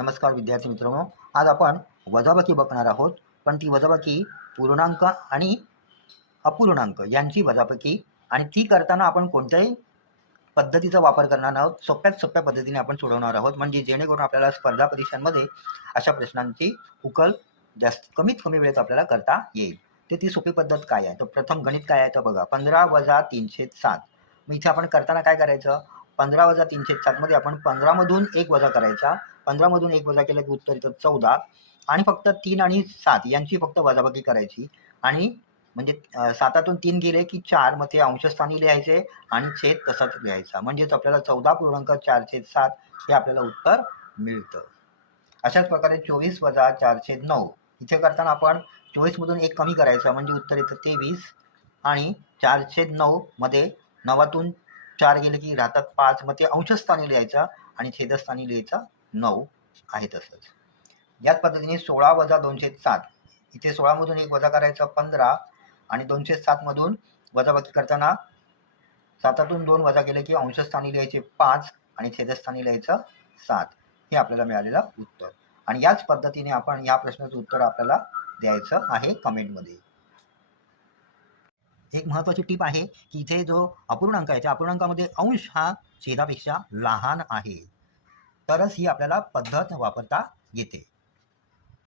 नमस्कार विद्यार्थी मित्रांनो, आज आपण वजाबाकी बघणार आहोत. पण ती वजाबाकी पूर्णांक आणि अपूर्णांक यांची वजाबाकी, आणि ती करताना आपण कोणत्याही पद्धतीचा वापर करणार आहोत. सोप्यात सोप्या पद्धतीने आपण सोडवणार आहोत, म्हणजे जेणेकरून आपल्याला स्पर्धा परीक्षांमध्ये अशा प्रश्नांची उकल कमीत कमी वेळेत आपल्याला करता येईल. ती सोपी पद्धत काय आहे? तर प्रथम गणित काय आहे तर बघा, 15 वजा 307. मग इथे आपण करताना काय करायचं? 15 वजा 307 मध्ये आपण 15 मधून 1 वजा करायचा. 15 मधून 1 वजा केलं की उत्तर येतं 14, आणि फक्त 3 आणि 7 यांची फक्त वजाबाकी करायची. आणि म्हणजे 7तून 3 गेले की 4, मग ते अंशस्थानी लिहायचे आणि छेद तसाच लिहायचा. म्हणजेच आपल्याला 14.4/7 हे आपल्याला उत्तर मिळतं. अशाच प्रकारे 24 वजा 4/9 इथे करताना आपण 24 मधून 1 कमी करायचा, म्हणजे उत्तर येतं 23, आणि 4/9 मध्ये 9तून 4 गेले की राहतात 5, मग ते अंशस्थानी लिहायचा आणि छेदस्थानी लिहायचा 9 आहे. तसंच याच पद्धतीने 16 वजा 207, इथे 16 मधून 1 वजा करायचा 15, आणि 207 मधून वजाबाकी करताना 7तून 2 वजा केले की अंशस्थानी लिहायचे 5 आणि छेदस्थानी लिहायचं 7. हे आपल्याला मिळालेलं उत्तर. आणि याच पद्धतीने आपण या प्रश्नाचं उत्तर आपल्याला द्यायचं आहे कमेंटमध्ये. एक महत्त्वाची टीप आहे की इथे जो अपूर्णांक आहे त्या अपूर्णांकामध्ये अंश हा छेदापेक्षा लहान आहे, तरच ही आपल्याला पद्धत वापरता येते.